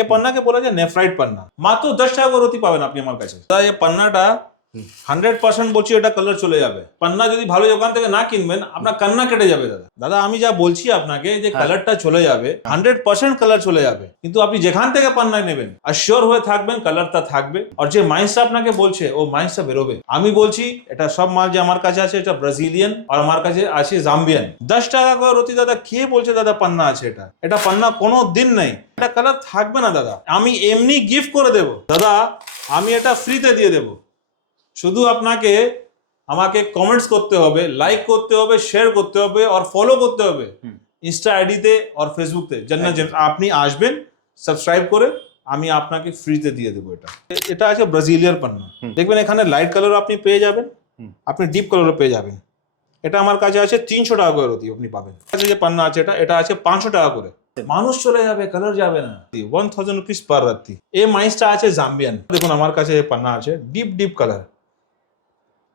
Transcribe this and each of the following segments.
এই পান্নাকে বলা যায় নেফ্রাইট পান্না। মাত্র 10 টাকা করে রতি পাবেন আপনি আমার কাছে। দাদা এই পান্নাটা 100% বলছি এটা কালার চলে যাবে। পান্না যদি ভালো দোকান থেকে না কিনবেন আপনার কান্না কেটে যাবে দাদা। দাদা আমি যা বলছি আপনাকে যে কালারটা চলে যাবে, 100% কালার চলে যাবে, কিন্তু আপনি যেখান থেকে পান্না নেবেন আর শিওর হয়ে থাকবেন কালারটা থাকবে, আর যে মাইন্সটা আপনাকে বলছে ও মাইন্সটা বেরোবে। আমি বলছি এটা সব মাল যে আমার কাছে আছে এটা ব্রাজিলিয়ান আর আমার কাছে আছে জাম্বিয়ান। 10 টাকা করে রতি দাদা কে বলছে দাদা পান্না আছে? এটা পান্না কোনো দিন নাই, এটা কালার থাকবে না দাদা। আমি এমনি গিফট করে দেব দাদা, আমি এটা ফ্রিতে দিয়ে দেবো। শুধু আপনাকে আমাকে কমেন্টস করতে হবে, লাইক করতে হবে, শেয়ার করতে হবে আর ফলো করতে হবে ইনস্টা আইডিতে আর ফেসবুকতে জান্নাত জেমস। আপনি আসবেন সাবস্ক্রাইব করে, আমি আপনাকে ফ্রিতে দিয়ে দেবো। এটা আছে ব্রাজিলিয়ান পান্না। দেখবেন এখানে লাইট কালার আপনি পেয়ে যাবেন, আপনি ডিপ কালারও পেয়ে যাবেন। এটা আমার কাছে আছে 300 টাকা করে রতি আপনি পাবেন। যে পান্না আছে এটা আছে 500 টাকা করে। মানুষ চলে যাবে, কালার যাবে না। 1000 রুপিস পার রাত্রি। এই মাইন্সটা আছে জাম্বিয়ান। দেখুন আমার কাছে পান্না আছে ডিপ কালার।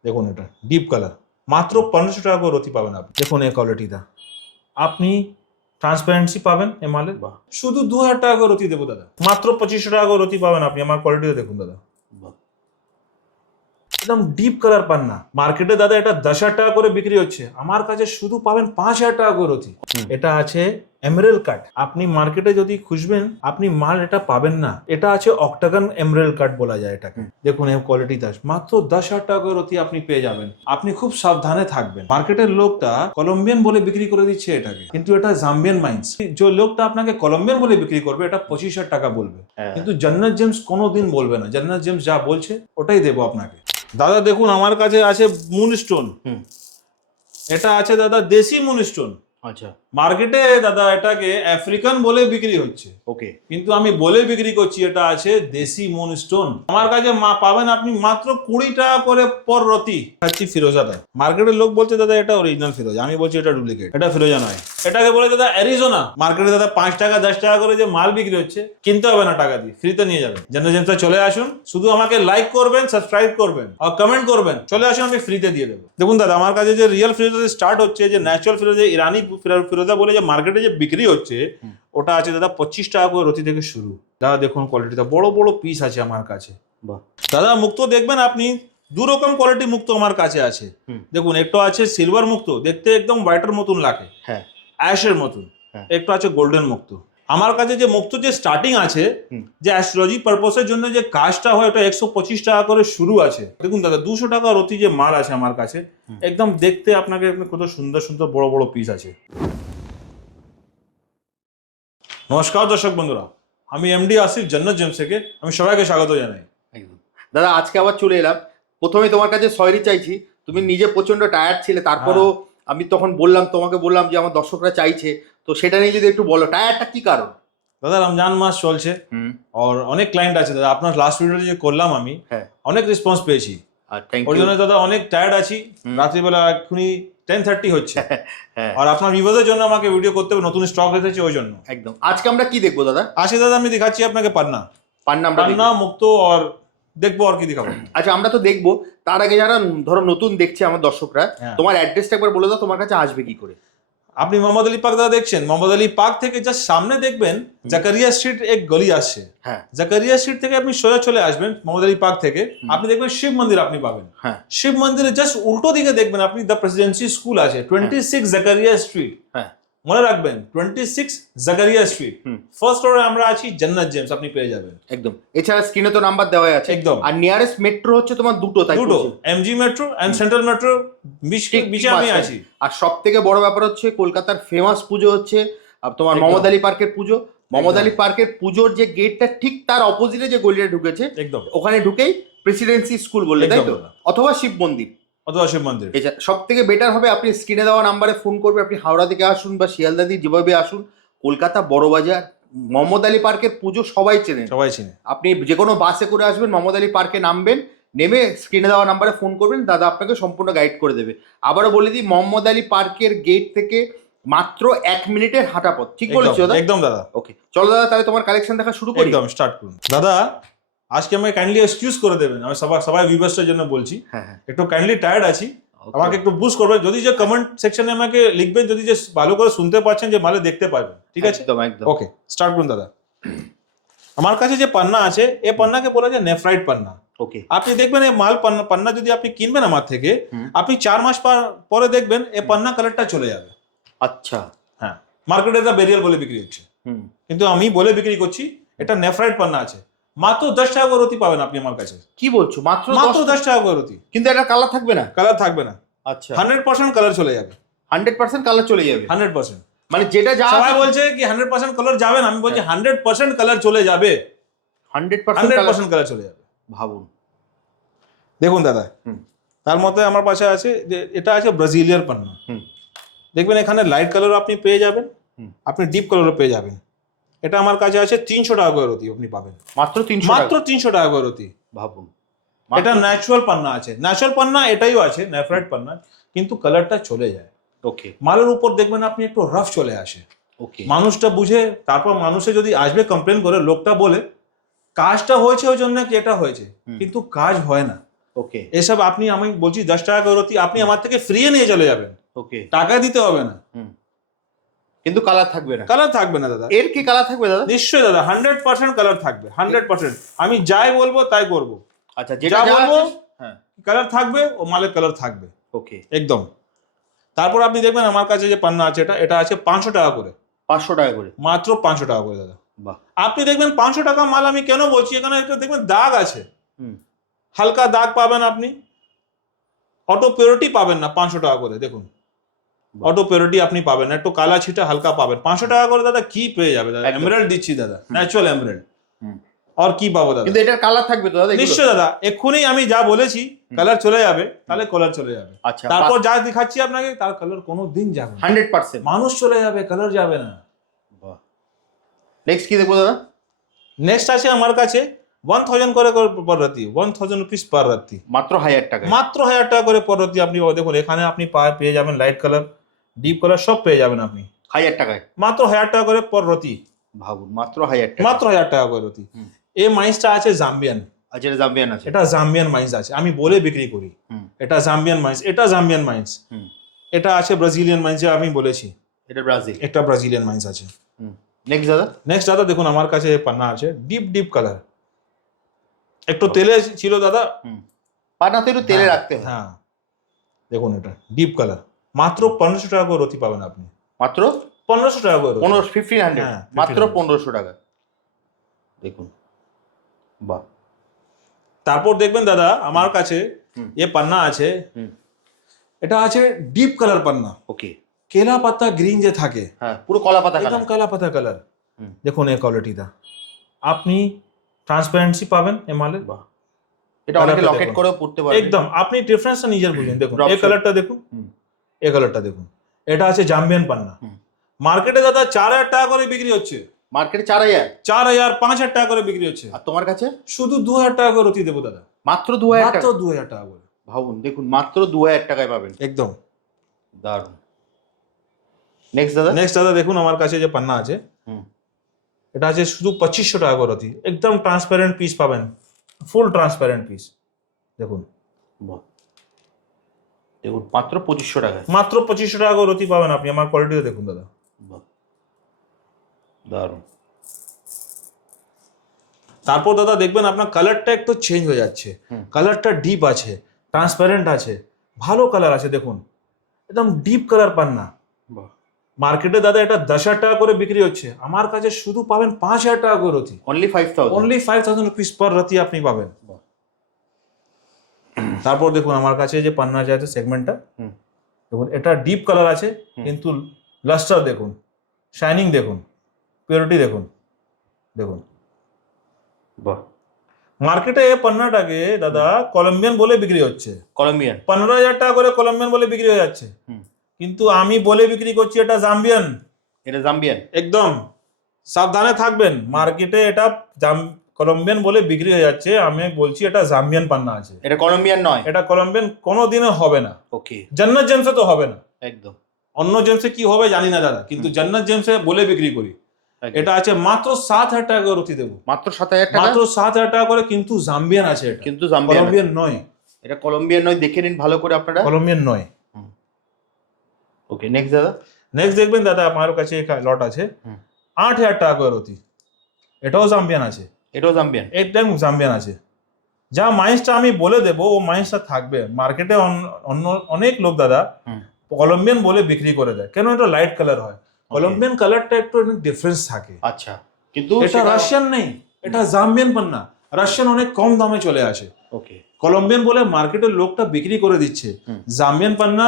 দেখুন এটা ডিপ কালার, মাত্র 1500 টাকা করে রতি পাবেন আপনি। দেখুন এই কোয়ালিটিটা, আপনি ট্রান্সপারেন্সি পাবেন এ মালে। শুধু 2000 টাকা করে রতি দেবো দাদা, মাত্র 2500 টাকা করে রতি পাবেন আপনি। আমার কোয়ালিটিটা দেখুন দাদা, একদম ডিপ কালার পান্না। মার্কেটে দাদা এটা 10,000 টাকা করে বিক্রি হচ্ছে, আমার কাছে শুধু পাবেন 5000 টাকা করে রতি। এটা আছে এমরাল্ড কাট। আপনি মার্কেটে যদি খুঁজবেন আপনি মাল এটা পাবেন না। এটা আছে অক্টাগন এমরাল্ড কাট বলা যায় এটাকে। দেখুন এই কোয়ালিটিটা মাত্র 10,000 টাকা করে রতি আপনি পেয়ে যাবেন। আপনি খুব সাবধানে থাকবেন। মার্কেটের লোকটা কলম্বিয়ান বলে বিক্রি করে দিচ্ছে এটাকে, কিন্তু এটা জাম্বিয়ান মাইন্স। যে লোকটা আপনাকে কলম্বিয়ান বলে বিক্রি করবে এটা 25,000 টাকা বলবে, কিন্তু জান্নাত জেমস কোনোদিন বলবে না। জান্নাত জেমস যা বলছে ওটাই দেবো আপনাকে। দাদা দেখুন আমার কাছে আছে মুনস্টোন। এটা আছে দাদা দেশি মুনস্টোন। আচ্ছা, মার্কেটে দাদা এটাকে আফ্রিকান বলে বিক্রি হচ্ছে, ওকে, কিন্তু আমি বলে বিক্রি করছি এটা আছে দেশি মুনস্টোন। আমার কাছে পাবেন আপনি মাত্র 20 টাকা করে পর রতি। খাচ্ছি ফিরোজাটা। মার্কেটের লোক বলছে দাদা এটা অরিজিনাল ফিরোজা, আমি বলছি এটা ডুপ্লিকেট। এটা ফিরোজা নয়, এটাকে বলে দাদা অ্যারিজোনা। মার্কেটে দাদা 5 টাকা 10 টাকা করে যে মাল বিক্রি হচ্ছে, কিনতে হবে না, টাকা দিয়ে ফ্রিতে নিয়ে যাবেন। জান্নাত জেমসে চলে আসুন, শুধু আমাকে লাইক করবেন, সাবস্ক্রাইব করবেন আর কমেন্ট করবেন, চলে আসুন, আমি ফ্রিতে দিয়ে দেবো। দেখুন দাদা আমার কাছে যে রিয়েল ফিরোজা স্টার্ট হচ্ছে, যে ন্যাচারাল ফিরোজা, ইরানি ফিরোজা বলে যে মার্কেটে যে বিক্রি হচ্ছে, ওটা আছে দাদা 25 টাকা করে রতি থেকে শুরু। দাদা দেখুন কোয়ালিটিটা, বড় বড় পিস আছে আমার কাছে। দাদা মুক্ত দেখবেন আপনি, 2 রকম কোয়ালিটি মুক্ত আমার কাছে আছে। দেখুন একটু আছে সিলভার মুক্ত, দেখতে একদম হোয়াইটের মতন লাগে, হ্যাঁ অ্যাশের মতন। একটু আছে গোল্ডেন মুক্ত। আমার কাছে যে মুক্ত যে স্টার্টিং আছে, যে অ্যাস্ট্রোলজি পারপোসের জন্য যে কাজটা হয়, ওটা 125 টাকা করে শুরু আছে। দেখুন দাদা 200 টাকা রতি যে মাল আছে আমার কাছে, একদম দেখতে আপনাকে কত সুন্দর সুন্দর বড় বড় পিস আছে। নমস্কার দর্শক বন্ধুরা, আমি এমডি আসিফ জান্নাত জেমস থেকে আমি সবাইকে স্বাগত জানাই। একদম দাদা, আজকে আবার চলে এলাম। প্রথমে তোমার কাছে সরি চাইছি, তুমি নিজে প্রচন্ড টায়ার্ড ছিলে, তারপরও আমি তখন তোমাকে বললাম যে আমার দর্শকরা চাইছে, তো সেটা নিয়ে যদি একটু বলো, টায়ার্ডটা কি কারণ? দাদা রমজান মাস চলছে আর অনেক ক্লায়েন্ট আছে দাদা। আপনার লাস্ট ভিডিওটা যে করলাম আমি, অনেক রেসপন্স পেয়েছি, ওর জন্য দাদা অনেক টায়ার্ড আছি। রাত্রিবেলা এক্ষুনি 10:30 হচ্ছে, আর আপনার বিপদের জন্য আমাকে ভিডিও করতে হবে, নতুন স্টক এসেছে ওই জন্য। একদম। আজকে আমরা কি দেখবো দাদা? আজকে দাদা আমি দেখাচ্ছি আপনাকে পান্না মুক্ত, আর দেখবো আর কি দেখাবো। আচ্ছা, আমরা তো দেখবো, তার আগে যারা ধরো নতুন দেখছে আমার দর্শকরা, তোমার অ্যাড্রেসটা একবার বলে দাও, তোমার কাছে আসবে কি করে? আপনি মোহাম্মদ আলী পার্ক দাদা দেখছেন, মোহাম্মদ আলী পার্ক থেকে জাস্ট সামনে দেখবেন জাকারিয়া স্ট্রিট এক গলি আসছে। হ্যাঁ, জাকারিয়া স্ট্রিট থেকে আপনি সোজা চলে আসবেন মোহাম্মদ আলী পার্ক থেকে, আপনি দেখবেন শিব মন্দির আপনি পাবেন। হ্যাঁ, শিব মন্দিরের জাস্ট উল্টো দিকে দেখবেন আপনি দ্য প্রেসিডেন্সি স্কুল আছে, 26 জাকারিয়া স্ট্রিট। হ্যাঁ, মনে রাখবেন 26 জাকারিয়া স্ট্রিট, ফার্স্ট ফ্লোরে আমরা আছি, জান্নাত জেমস আপনি পেয়ে যাবেন। একদম। এছাড়া স্ক্রিনে তো নাম্বার দেওয়া আছে একদম। আর নিয়ারেস্ট মেট্রো হচ্ছে তোমার দুটো, তাই? দুটো, MG metro and central metro, বিচে আমি আছি। আর সব থেকে বড় ব্যাপার হচ্ছে কলকাতার ফেমাস পুজো হচ্ছে তোমার মোহাম্মদ আলী পার্কের পুজো। মোহাম্মদ আলী পার্কের পুজোর যে গেটটা ঠিক তার অপোজিটে যে গলিটা ঢুকেছে, একদম ওখানে ঢুকেই প্রেসিডেন্সি স্কুল বললে, তাই তো? অথবা শিব মন্দির, সব থেকে বেটার হবে আপনি স্ক্রিনে দেওয়া নাম্বারে ফোন করবে। আপনি হাওড়া থেকে আসুন বা শিয়ালদা দিয়ে যেভাবে আসুন, কলকাতা বড়বাজার মোহাম্মদ আলী পার্কের পুজো সবাই চেনে। আপনি যে কোনো বাসে করে আসবেন, মোহাম্মদ আলী পার্কে নামবেন, নেমে স্ক্রিনে দেওয়া নাম্বারে ফোন করবেন, দাদা আপনাকে সম্পূর্ণ গাইড করে দেবে। আবারও বলে দিই, মোহাম্মদ আলী পার্কের গেট থেকে মাত্র 1 মিনিটের হাঁটা পথ। ঠিক বলেছো দাদা? একদম দাদা। ওকে, চলো দাদা তাহলে তোমার কালেকশন দেখা শুরু করি। একদম স্টার্ট করুন দাদা। আজকে আমাকে কাইন্ডলি এক্সকিউজ করে দেবেন, আমি সবাই ভিউয়ার্সদের জন্য বলছি, একটু কাইন্ডলি টায়ার্ড আছি, আমাকে একটু বুস্ট করবেন। যদি যে কমেন্ট সেকশনে আমাকে লিখবেন, যদি যে ভালো করে শুনতে পাচ্ছেন, যে মালে দেখতে পারবেন, ঠিক আছে? একদম একদম। ওকে, স্টার্ট করুন দাদা। আমার কাছে যে পান্না আছে এই পান্নাকে বলা যায় নেফ্রাইট পান্না। ওকে, আপনি দেখবেন এই মাল পান্না যদি আপনি কিনবেন আমার থেকে, আপনি 4 মাস পরে দেখবেন এই পান্না কালারটা চলে যাবে। আচ্ছা, হ্যাঁ, মার্কেটে এটা বেরিয়াল বলে বিক্রি হচ্ছে, কিন্তু আমি বলে বিক্রি করছি এটা নেফ্রাইট পান্না আছে। মাত্র 10 টাকা করে রতি পাবেন আপনি আমার কাছে। কি বলছো? মাত্র মাত্র 10 টাকা করে রতি। কিন্তু এটা কালার থাকবে না? কালার থাকবে না, আচ্ছা, 100% কালার চলে যাবে। 100% কালার চলে যাবে? 100%। মানে যেটা যা সবাই বলছে কি 100% কালার যাবে না, আমি বলছি 100% কালার চলে যাবে। 100% কালার চলে যাবে। ভাবুন, দেখুন দাদা, তার মধ্যে আমার পাশে আছে যে এটা আছে ব্রাজিলিয়ান পান্না। দেখবেন এখানে লাইট কালারও আপনি পেয়ে যাবেন, আপনি ডিপ কালারও পেয়ে যাবেন। এটা আমার কাছে আছে 300 টাকা করে রতি আপনি পাবেন। মাত্র 300 মাত্র 300 টাকা করে রতি। ভাবুন, এটা ন্যাচারাল পান্না আছে, ন্যাচারাল পান্না এটাইও আছে নেফ্রাইট পান্না, কিন্তু কালারটা চলে যায়। ওকে, মালের উপর দেখবেন আপনি একটু রাফ চলে আসে। ওকে, মানুষটা বুঝে, তারপর মানুষে যদি আসবে কমপ্লেন করে, লোকটা বলে কাজটা হয়েছে ওই জন্য কি এটা হয়েছে, কিন্তু কাজ হয় না। ওকে, এসব আপনি, আমি বলছি 10 টাকা করে রতি আপনি আমার থেকে ফ্রি নিয়ে চলে যাবেন, ওকে, টাকা দিতে হবে না, কিন্তু কালার থাকবে না। কালার থাকবে না দাদা। এর কি কালার থাকবে দাদা? নিশ্চয়ই দাদা, 100% কালার থাকবে, 100%। আমি যাই বলবো তাই করব। আচ্ছা, যা যেটা বলবো হ্যাঁ, কালার থাকবে, ও মালের কালার থাকবে ওকে, একদম। তারপর আপনি দেখবেন আমার কাছে যে পান্না আছে এটা আছে 500 টাকা করে। 500 টাকা করে? মাত্র 500 টাকা করে দাদা। বাহ, আপনি দেখবেন 500 টাকা মাল আমি কেন বলছি, এখানে একটা দেখবেন দাগ আছে, হালকা দাগ পাবেন আপনি, অটো পিউরিটি পাবেন না 500 টাকা করে। দেখুন, অটো পিউরিটি আপনি পাবেন না, একটু কালা ছিটা হালকা পাবেন। 500 টাকা করে দাদা কি পেয়ে যাবে দাদা? এমরাল্ড দিচ্ছি দাদা, ন্যাচারাল এমরাল্ড। আর কি পাবো দাদা? কিন্তু এটার কালার থাকবে তো দাদা? নিশ্চয় দাদা, এক্ষুনি আমি যা বলেছি কালার চলে যাবে, তাহলে কালার চলে যাবে। আচ্ছা, তারপর যা দেখাচ্ছি আপনাকে তার কালার কোনো দিন যাবে না। 100% মানুষ চলে যাবে, কালার যাবে না। বাহ, নেক্সট কি দেখবো দাদা? নেক্সট আছে আমার কাছে 1000 করে পর রাতি, 1000 রুপিস পার রাতি। মাত্র 1000 টাকা? মাত্র 1000 টাকা করে পর রাতি। আপনি দেখুন এখানে আপনি পেয়ে যাবেন লাইট কালার, ডিপ কালার সব পেয়ে যাবেন আপনি 1000 টাকায়? মাত্র 1000 টাকা করে পর রাতি। ভাবুন, মাত্র 1000 টাকা? মাত্র 1000 টাকা করে রাতি। এই মাইন্সটা আছে জাম্বিয়ান। আচ্ছা, এটা জাম্বিয়ান আছে? এটা জাম্বিয়ান মাইন্স আছে, আমি বলে বিক্রি করি। এটা জাম্বিয়ান মাইন্স, এটা জাম্বিয়ান মাইন্স। এটা আছে ব্রাজিলিয়ান মাইন্স, আমি বলেছি এটা ব্রাজিল, একটা ব্রাজিলিয়ান মাইন্স আছে। নেক্সট দাদা? নেক্সট দাদা দেখুন আমার কাছে পান্না আছে ডিপ ডিপ কালার, একটু তেলে ছিল দাদা, পানাতে একটু তেলে রাখতে হয়। হ্যাঁ, দেখুন এটা ডিপ কালার, মাত্র 1500 টাকা করে রতি পাবেন আপনি। মাত্র 1500 টাকা করে রতি। 1500? হ্যাঁ, মাত্র 1500 1500 টাকা। দেখুন, বাহ। তারপর দেখবেন দাদা আমার কাছে এ পান্না আছে, এটা আছে ডিপ কালার পান্না। ওকে, কেলা পাতা গ্রিন যে থাকে, হ্যাঁ, পুরো কলা পাতা একদম কালা পাতা কালার। দেখুন এই কোয়ালিটিটা, আপনি ট্রান্সপারেন্সি পাবেন এই মালে। বাহ, এটা অনেকে লকেট করেও পড়তে পারবে। একদম, আপনি ডিফারেন্সটা নিজের বুঝুন। দেখুন এই কালারটা দেখুন, এই কালারটা দেখুন। এটা আছে জাম্বিয়ান পান্না। মার্কেটে দাদা 4000 টাকা করে বিক্রি হচ্ছে। মার্কেটে 4000? 4000 5000 টাকা করে বিক্রি হচ্ছে। আর তোমার কাছে? শুধু 2000 টাকা করে রতি দেবো দাদা। মাত্র 2000 টাকা? মাত্র 2000 টাকা করে। ভাবুন, দেখুন, মাত্র 2000 টাকায় পাবেন। একদম দারুণ। নেক্সট দাদা? নেক্সট দাদা দেখুন আমার কাছে যে পান্না আছে, এটা আছে শুধু 2500 টাকা করে রতি। একদম ট্রান্সপারেন্ট পিস পাবেন, ফুল ট্রান্সপারেন্ট পিস। দেখুন, বাহ, দেখুন, মাত্র 2500 টাকা? মাত্র 2500 টাকা করে রতি পাবেন আপনি। আমার কোয়ালিটিতে দেখুন দাদা। বাহ, দারুণ। তারপর দাদা দেখবেন আপনার কালারটা একটু চেঞ্জ হয়ে যাচ্ছে, কালারটা ডিপ আছে, ট্রান্সপারেন্ট আছে, ভালো কালার আছে। দেখুন একদম ডিপ কালার পান্না। বাহ, মার্কেটে দাদা এটা 10,000 টাকা করে বিক্রি হচ্ছে, আমার কাছে শুধু পাবেন 5000 টাকা করে রতি। অনলি 5000? অনলি 5000 রুপিস পার রতি আপনি পাবেন। তারপর দেখুন আমার কাছে যে পান্না আছে সেগমেন্টটা, দেখুন এটা ডিপ কালার আছে, কিন্তু লাস্টার দেখুন, শাইনিং দেখুন, পিউরিটি দেখুন। দেখুন, বাহ, মার্কেটে এই পান্নাটাকে দাদা কলম্বিয়ান বলে বিক্রি হচ্ছে। কলম্বিয়ান? 15,000 টাকা করে কলম্বিয়ান বলে বিক্রি হয়ে যাচ্ছে, কিন্তু আমি বলে বিক্রি করছি এটা জাম্বিয়ান। এটা জাম্বিয়ান? একদম সাবধানে থাকবেন, মার্কেটে এটা কলম্বিয়ান বলে বিক্রি হয়ে যাচ্ছে, আমি বলছি এটা জাম্বিয়ান পান্না আছে। এটা কলম্বিয়ান নয়? এটা কলম্বিয়ান কোনোদিনও হবে না। ওকে, জান্নাত জেমসে তো হবে না। একদম। অন্য জেমসে কি হবে জানি না দাদা, কিন্তু জান্নাত জেমসে বলে বিক্রি করি। এটা আছে মাত্র 7000 টাকা করে রতি দেবো। মাত্র 7000 টাকা? মাত্র 7000 টাকা করে, কিন্তু জাম্বিয়ান আছে এটা, কিন্তু জাম্বিয়ান কলম্বিয়ান নয়। এটা কলম্বিয়ান নয়, দেখে নিন ভালো করে আপনারা। কলম্বিয়ান নয়। ওকে, নেক্সট দাদা? নেক্সট দেখবেন দাদা আমার কাছে লট আছে 8000 টাকা করে রতি। এটাও জাম্বিয়ান আছে, এটাও জাম্বিয়ান। একদম জাম্বিয়ান আছে। যা মাইন্সটা আমি বলে দেবো ও মাইন্সটা থাকবে। মার্কেটে অন্য অনেক লোক দাদা কলম্বিয়ান বলে বিক্রি করে দেয়, কেন? এটা লাইট কালার হয়, কলম্বিয়ান কালারটা একটু ডিফারেন্স থাকে। আচ্ছা, কিন্তু এটা রাশিয়ান নেই, এটা জাম্বিয়ান পান্না। রাশিয়ান অনেক কম দামে চলে আসে, ওকে, কলম্বিয়ান বলে মার্কেটের লোকটা বিক্রি করে দিচ্ছে। জাম্বিয়ান পান্না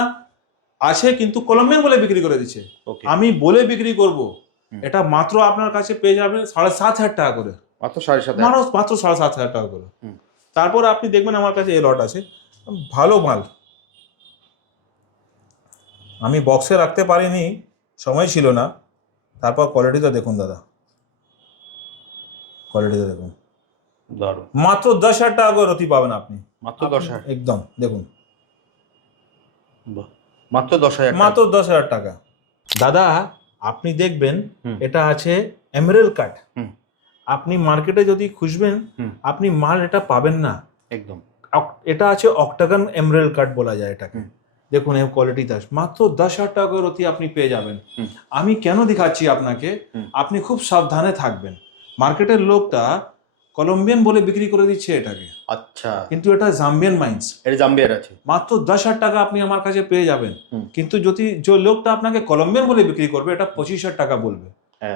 আছে কিন্তু কলম্বিয়ান বলে বিক্রি করে দিচ্ছে। আমি বলে বিক্রি করব, এটা মাত্র আপনার কাছে পেয়ে যাবেন 7,500 টাকা করে, মাত্র 7,500, মাত্র 7,500 টাকা করে। তারপর আপনি দেখবেন আমার কাছে এই লট আছে, ভালো মাল। আমি বক্সে রাখতে পারিনি, সময় ছিল না। তারপর কোয়ালিটিটা দেখুন দাদা, কোয়ালিটিটা দেখুন, দারুণ। মাত্র 10,000 টাকা করে রতি পাবেন আপনি, মাত্র 10,000, একদম দেখুন, মাত্র 10,000, মাত্র 10,000 টাকা। দাদা আপনি দেখবেন এটা আছে এমরেল কাট। আপনি মার্কেটে যদি খুঁজবেন আপনি মাল এটা পাবেন না, একদম। এটা আছে অক্টাগন এমরেল কাট বলা যায় এটাকে। দেখুন এই কোয়ালিটিটা মাত্র 10,000 টাকা করে রতি আপনি পেয়ে যাবেন। আমি কেন দেখাচ্ছি আপনাকে, আপনি খুব সাবধানে থাকবেন। মার্কেটের লোকটা কলম্বিয়ান বলে বিক্রি করে দিচ্ছে এটাকে, আচ্ছা, কিন্তু এটা জাম্বিয়ান মাইন্স, এটা জাম্বিয়ার আছে। মাত্র 10,000 টাকা আপনি আমার কাছে পেয়ে যাবেন। কিন্তু যদি যে লোকটা আপনাকে কলম্বিয়ান বলে বিক্রি করবে এটা 25,000 টাকা বলবে,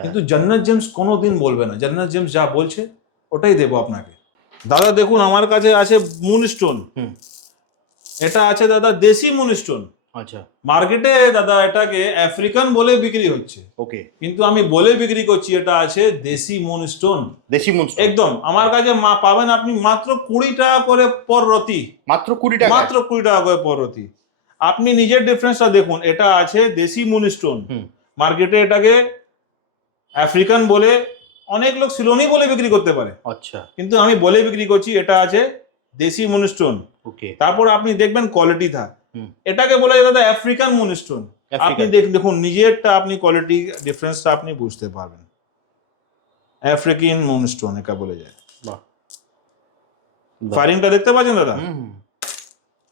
কিন্তু জান্নাত জেমস কোনোদিন বলবে না। জান্নাত জেমস যা বলছে ওটাই দেবো আপনাকে। দাদা দেখুন আমার কাছে আছে মুনস্টোন, এটা আছে দাদা দেশি মুনস্টোন। আচ্ছা, মার্কেটে দাদা এটাকে আফ্রিকান বলে বিক্রি হচ্ছে, ওকে, কিন্তু আমি বলে বিক্রি করছি এটা আছে দেশি মুনস্টোন। দেশি মুনস্টোন একদম আমার কাছে পাবেন আপনি মাত্র 20 টাকা করে পর রতি, মাত্র 20 টাকা, মাত্র 20 টাকা করে পর রতি। আপনি নিজের ডিফারেন্সটা দেখুন, এটা আছে দেশি মুনস্টোন। মার্কেটে এটাকে আফ্রিকান বলে, অনেক লোক সিলোনি বলে বিক্রি করতে পারে, আচ্ছা, কিন্তু আমি বলে বিক্রি করছি এটা আছে দেশি মুনস্টোন। ওকে, তারপর আপনি দেখবেন কোয়ালিটি থা, এটাকে বলা যায় দাদা আফ্রিকান মুনস্টোন। আপনি দেখুন নিজেরটা, আপনি কোয়ালিটি ডিফারেন্সটা আপনি বুঝতে পারবেন। আফ্রিকান মুনস্টোন এটা বলে যায়। বাহ, ফায়ারিংটা দেখতে পাচ্ছেন দাদা,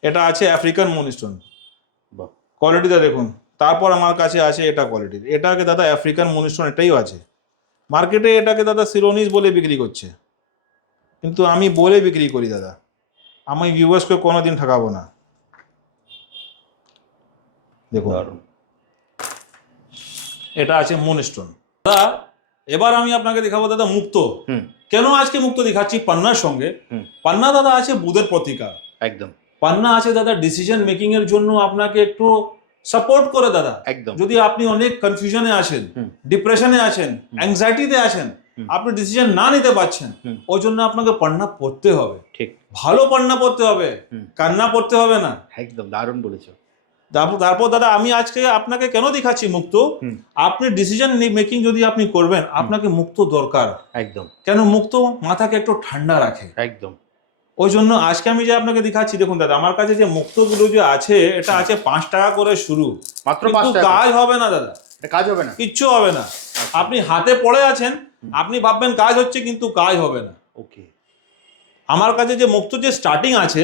এটা আছে আফ্রিকান মুনস্টোন, বাহ, কোয়ালিটিটা দেখুন। তারপর আমার কাছে আছে এটা কোয়ালিটি, এটাকে দাদা আফ্রিকান মুনস্টোন এটাই আছে। মার্কেটে এটাকে দাদা সিলোনিস বলে বিক্রি করছে, কিন্তু আমি বলে বিক্রি করি দাদা, আমি ভিউয়ার্সকে কোনোদিন ঠকাবো না। দেখুন এটা আছে মুনস্টোন। দাদা এবার আমি আপনাকে দেখাবো দাদা মুক্ত। কেন আজকে মুক্ত দেখাচ্ছি পান্নার সঙ্গে? পান্না দাদা আছে বুধের প্রতীকা, একদম। পান্না আছে দাদা ডিসিশন মেকিং এর জন্য আপনাকে একটু সাপোর্ট করে দাদা। একদম। যদি আপনি অনেক কনফিউশনে আছেন, ডিপ্রেশনে আছেন, অ্যাংজাইটিতে আছেন, আপনি ডিসিশন না নিতে পারছেন, ওই জন্য আপনাকে পান্না পড়তে হবে। ঠিক, ভালো পান্না পড়তে হবে, কান্না পড়তে হবে না। একদম দারুণ বলেছো। তারপর দাদা আমি আজকে আপনাকে কেন দেখাচ্ছি মুক্ত, আপনি ডিসিশন মেকিং যদি আপনি করবেন আপনাকে মুক্ত দরকার। একদম। কেন? মুক্ত মাথাকে একটু ঠান্ডা রাখে, একদম। ওই জন্য আজকে আমি যে আপনাকে দেখাচ্ছি। দেখুন দাদা আমার কাছে যে মুক্তগুলো যে আছে এটা আছে 5 টাকা করে শুরু, মাত্র 5 কিন্তু টাকা। কাজ হবে না দাদা, এটা কাজ হবে না, কিচ্ছু হবে না। আপনি হাতে পড়ে আছেন, আপনি ভাববেন কাজ হচ্ছে, কিন্তু কাজ হবে না। ওকে, আমার কাছে যে মুক্ত যে স্টার্টিং আছে,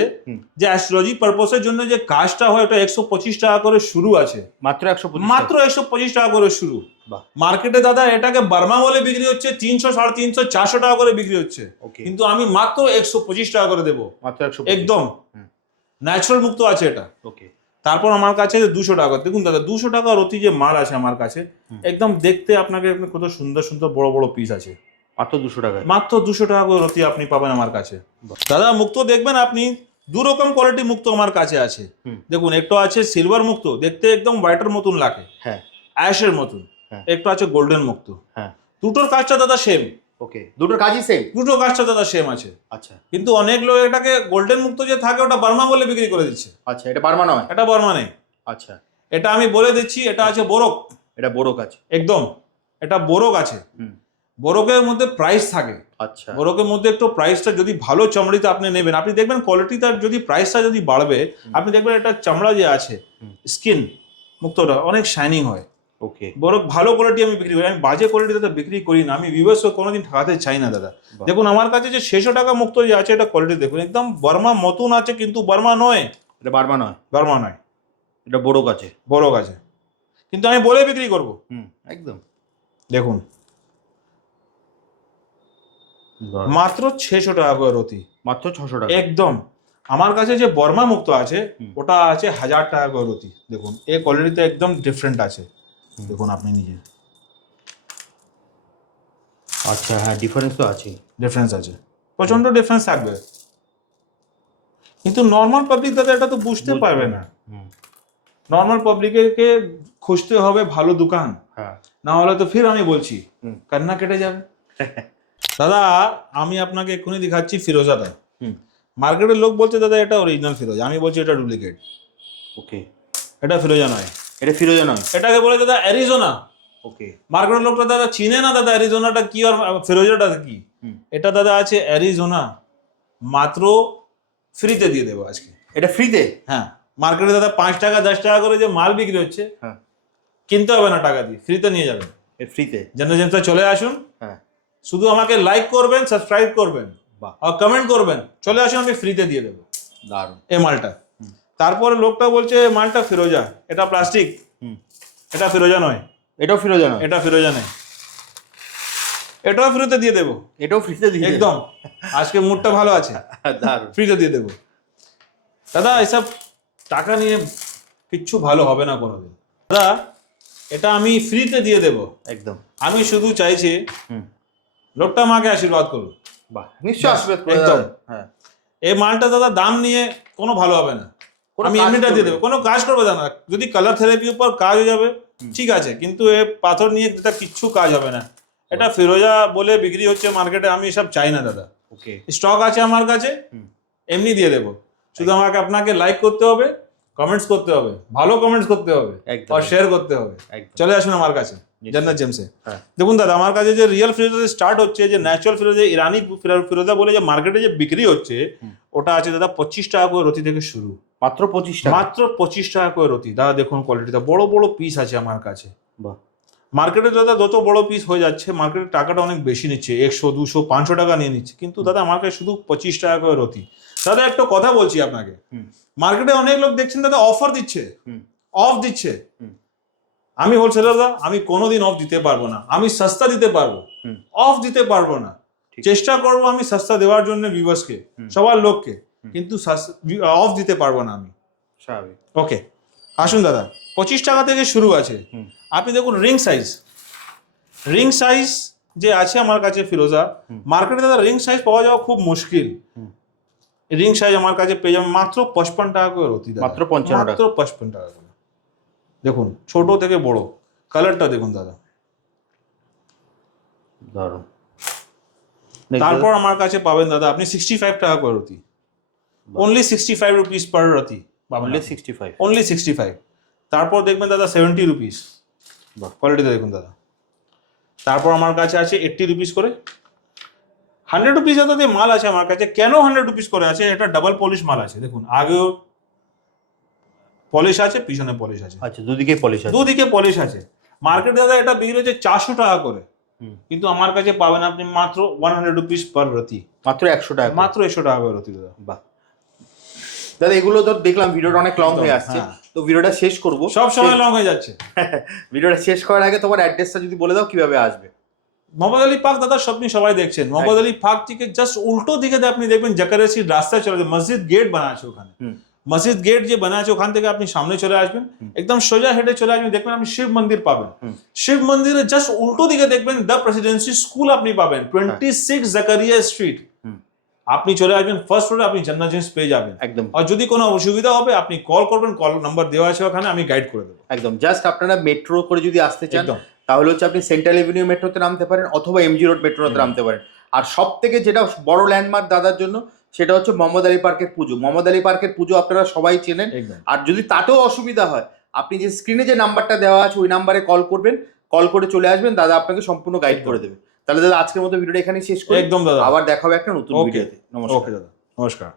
যে অ্যাস্ট্রোলজি পারপসের জন্য যে কাজটা হয় ওটা 125 টাকা করে শুরু আছে, মাত্র 125, মাত্র 125 টাকা করে শুরু। মার্কেটে দাদা এটাকে বার্মা বলে বিক্রি হচ্ছে 300, 350, 400 টাকা করে বিক্রি হচ্ছে, কিন্তু আমি মাত্র 125 টাকা করে দেবো, মাত্র 125, একদম ন্যাচারাল মুক্ত আছে এটা। ওকে। তারপর আমার কাছে 200 টাকা, দেখুন দাদা 200 টাকা রতি যে মাল আছে আমার কাছে, একদম দেখতে আপনাকে কত সুন্দর সুন্দর বড় বড় পিস আছে, মাত্র 200 টাকা, মাত্র 200 টাকা করে রতি আপনি পাবেন আমার কাছে। দাদা মুক্ত দেখবেন আপনি দু রকম কোয়ালিটি মুক্ত আমার কাছে আছে। দেখুন একটু আছে সিলভার মুক্ত, দেখতে একদম হোয়াইটের মতন লাগে, হ্যাঁ অ্যাশের মতন। একটু আছে গোল্ডেন মুক্ত, হ্যাঁ দুটোর কাজটা দাদা সেম। ওকে, দুটোর কাজই সেম, দুটো কাজটা দাদা সেম আছে। আচ্ছা, কিন্তু অনেক লোক এটাকে গোল্ডেন মুক্ত যে থাকে ওটা বার্মা বলে বিক্রি করে দিচ্ছে। আচ্ছা, এটা বার্মা নয়, এটা বার্মা নেই। আচ্ছা, এটা আমি বলে দিচ্ছি, এটা আছে বোরক, এটা বোরক আছে, একদম এটা বোরক আছে। বোরকের মধ্যে প্রাইস থাকে, আচ্টা, বোরকের মধ্যে একটু প্রাইসটা যদি ভালো চামড়িতে আপনি নেবেন, আপনি দেখবেন কোয়ালিটিটা যদি প্রাইসটা যদি বাড়বে, আপনি দেখবেন এটা চামড়া যে আছে স্কিন মুক্তটা অনেক শাইনিং হয়। ওকে, বোরক ভালো কোয়ালিটি আমি বিক্রি করি, আমি বাজে কোয়ালিটি দাদা বিক্রি করি না, আমি ভিউয়ার্সকে কোনোদিন ঠকাতে চাই না দাদা। দেখুন আমার কাছে যে 600 টাকা মুক্ত যে আছে এটা কোয়ালিটি দেখুন, একদম বার্মা মতন আছে, কিন্তু বার্মা নয়, এটা বার্মা নয়, বার্মা নয়, এটা বোরক আছে, বোরক আছে, কিন্তু আমি বলে বিক্রি করব। একদম। দেখুন মাত্র 600 টাকা করে রতি, মাত্র 600 টাকা। একদম। আমার কাছে যে বর্মা মুক্ত আছে ওটা আছে 1000 টাকা করে রতি। দেখুন এই কোয়ালিটিতে একদম ডিফারেন্ট আছে, দেখুন আপনি নিজে। আচ্ছা হ্যাঁ, ডিফারেন্স তো আছে, ডিফারেন্স আছে, প্রচন্ড ডিফারেন্স থাকবে, কিন্তু নর্মাল পাবলিক দাদা এটা তো বুঝতে পারবে না। নর্মাল পাবলিককে খুঁজতে হবে ভালো দোকান, হ্যাঁ, না হলে তো ফির আমি বলছি কান্না কেটে যাবে। দাদা আমি আপনাকে এক্ষুনি দেখাচ্ছি ফিরোজাটা। মার্কেটের লোক বলছে দাদা এটা অরিজিনাল ফিরোজা, আমি বলছি এটা ডুপ্লিকেট। ওকে, এটা ফিরোজা নয়, এটা ফিরোজা নয়, এটাকে বলে দাদা অ্যারিজোনা। ওকে, মার্কেটের লোকটা দাদা চিনে না দাদা অ্যারিজোনাটা কি আর ফিরোজাটা কি। এটা দাদা আছে অ্যারিজোনা, মাত্র ফ্রিতে দিয়ে দেবো আজকে। এটা ফ্রিতে? হ্যাঁ, মার্কেটে দাদা 5 টাকা 10 টাকা করে যে মাল বিক্রি হচ্ছে, হ্যাঁ, কিনতে হবে না টাকা দিয়ে, ফ্রিতে নিয়ে যাবেন। ফ্রিতে জেনারেশনটা চলে আসুন, হ্যাঁ, শুধু আমাকে লাইক করবেন, সাবস্ক্রাইব করবেন বাহ, আর কমেন্ট করবেন, চলে আসুন আমি ফ্রিতে দিয়ে দেবো দারুণ। এই মালটা। তারপরে লোকটা বলছে মালটা ফিরোজা, এটা প্লাস্টিক, এটা ফিরোজা নয়। এটাও ফিরোজা নয়? এটা ফিরোজা নেই, এটাও ফ্রিতে দিয়ে দেবো। এটাও ফ্রিতে দিয়ে একদম, আজকে মুডটা ভালো আছে, দারুণ, ফ্রিতে দিয়ে দেবো। দাদা এসব টাকা নিয়ে কিচ্ছু ভালো হবে না কোনোদিন দাদা, এটা আমি ফ্রিতে দিয়ে দেবো একদম। আমি শুধু চাইছি লোকটা আমাকে আশীর্বাদ করুন। বাহ, নিশ্চয় আশীর্বাদ করে একদম। দাও। হ্যাঁ, এই মালটা দাদা দাম নিয়ে কোনো ভালো হবে না, কোনো আমি কাজ এমনিটা দিয়ে করবে দেবো, কোনো কাজ করবে না। যদি কালার থেরাপির উপর কাজ হয়ে যাবে ঠিক আছে, কিন্তু এ পাথর নিয়ে এটা কিচ্ছু কাজ হবে না। এটা ফিরোজা বলে বিক্রি হচ্ছে মার্কেটে, আমি এসব চাই না দাদা। ওকে, স্টক আছে আমার কাছে, এমনি দিয়ে দেবো। শুধু আমাকে আপনাকে লাইক করতে হবে, কমেন্টস করতে হবে, ভালো কমেন্টস করতে হবে একদম, আর শেয়ার করতে হবে। একদম। চলে আসুন আমার কাছে জান্নাত জেমসে। হ্যাঁ। দেখুন দাদা আমার কাছে যে রিয়েল ফিরোজা স্টার্ট হচ্ছে, যে ন্যাচারাল ফিরোজা, ইরানি ফিরোজা বলে যে মার্কেটে যে বিক্রি হচ্ছে, ওটা আছে দাদা 25 টাকা করে রতি থেকে শুরু। মাত্র 25 টাকা? মাত্র 25 টাকা করে রতি দাদা। দেখুন কোয়ালিটিটা, বড় বড় পিস আছে আমার কাছে। বাহ, মার্কেটে দাদা যত বড় পিস হয়ে যাচ্ছে, মার্কেটে টাকাটা অনেক বেশি নিচ্ছে, 100 200 500 টাকা নিয়ে নিচ্ছে, কিন্তু দাদা আমার কাছে শুধু 25 টাকা করে রতি। দাদা একটা কথা বলছি আপনাকে, মার্কেটে অনেক লোক দেখছেন দাদা অফার দিচ্ছে, অফ দিচ্ছে। আমি হোলসেলার দাদা, আমি কোনোদিন অফ দিতে পারবো না, আমি সস্তা দিতে পারবো, অফ দিতে পারবো না। চেষ্টা করবো আমি সস্তা দেওয়ার জন্য ভিউয়ার্সকে, সবার লোককে, কিন্তু অফ দিতে পারবো না আমি। স্বাভাবিক। ওকে, আসুন দাদা 25 টাকা থেকে শুরু আছে। আপনি দেখুন রিং সাইজ, রিং সাইজ যে আছে আমার কাছে ফিরোজা, মার্কেটে দাদা রিং সাইজ পাওয়া যাওয়া খুব মুশকিল। রিং সাইজ আমার কাছে পেয়ে যাবেন মাত্র 55 টাকা করে রতি, মাত্র 55 টাকা, মাত্র 55 টাকা করে। দেখুন ছোট থেকে বড়, কালারটা দেখুন দাদা, দারুণ। তারপর আমার কাছে পাবেন দাদা আপনি 65 টাকা করে রতি, অনলি 65 রুপিস পার রতি পাবেন, অনলি 65, অনলি 65। তারপর দেখবেন দাদা 70 রুপিস, বাহ, কোয়ালিটিটা দেখুন দাদা। তারপর আমার কাছে আছে 80 রুপিস করে, 100 রুপিস দাদা মাল আছে আমার কাছে। কেন 100 রুপিস করে আছে? এটা ডাবল পলিশ মাল আছে, দেখুন আগেও পলিশ আছে, পিছনে পলিশ আছে। আচ্ছা, দুদিকে পলিশ আছে? দুদিকে পলিশ আছে। মার্কেট দাদা এটা বিক্রি হচ্ছে 400 টাকা করে, কিন্তু আমার কাছে পাবেন আপনি মাত্র 100 রুপিস পার রতি, মাত্র 100 টাকা, মাত্র 100 টাকা করে রতি দাদা। বাহ দাদা, এগুলো তো দেখলাম ভিডিওটা অনেক লং হয়ে আসছে, তো ভিডিওটা শেষ করব। সব সময় লং হয়ে যাচ্ছে। ভিডিওটা শেষ করার আগে তোমার অ্যাড্রেসটা যদি বলে দাও কিভাবে আসবে। মোহাম্মদ আলী পার্ক দাদা স্বপ্নি সবাই দেখছেন, মোহাম্মদ আলী পার্ক থেকে জাস্ট উল্টো দিকে আপনি দেখবেন জাকারিয়ার রাস্তায় চলে যাবে, মসজিদ গেট বানা আছে ওখানে, মসজিদ গেট যে বানা আছে ওখান থেকে আপনি সামনে চলে আসবেন, একদম সোজা হেঁটে চলে আসবেন, দেখবেন আপনি শিব মন্দির পাবেন। শিব মন্দিরের জাস্ট উল্টো দিকে দেখবেন দ্য প্রেসিডেন্সি স্কুল আপনি পাবেন, 26 জাকারিয়া স্ট্রিট। আপনি চলে আসবেন ফার্স্ট ফ্লোরে, আপনি জান্নাত জেমস পেয়ে যাবেন একদম। আর যদি কোনো অসুবিধা হবে আপনি কল করবেন, কল নাম্বার দেওয়া আছে ওখানে, আমি গাইড করে দেবো একদম। জাস্ট আপনারা মেট্রো করে যদি আসতে চান তাহলে হচ্ছে আপনি সেন্ট্রাল এভিনিউ মেট্রোতে নামতে পারেন অথবা এমজি রোড মেট্রোতে নামতে পারেন। আর সব থেকে যেটা বড় ল্যান্ডমার্ক দাদার জন্য সেটা হচ্ছে মোহাম্মদ আলী পার্কের পুজো। মোহাম্মদ আলী পার্কের পুজো আপনারা সবাই চেনেন, আর যদি তাতেও অসুবিধা হয় আপনি যে স্ক্রিনে যে নাম্বারটা দেওয়া আছে ওই নাম্বারে কল করবেন, কল করে চলে আসবেন, দাদা আপনাকে সম্পূর্ণ গাইড করে দেবে। তাহলে দাদা আজকের মতো ভিডিওটা এখানেই শেষ করি, একদম দাদা, আবার দেখা হবে একটা নতুন ভিডিওতে। নমস্কার। ওকে দাদা, নমস্কার।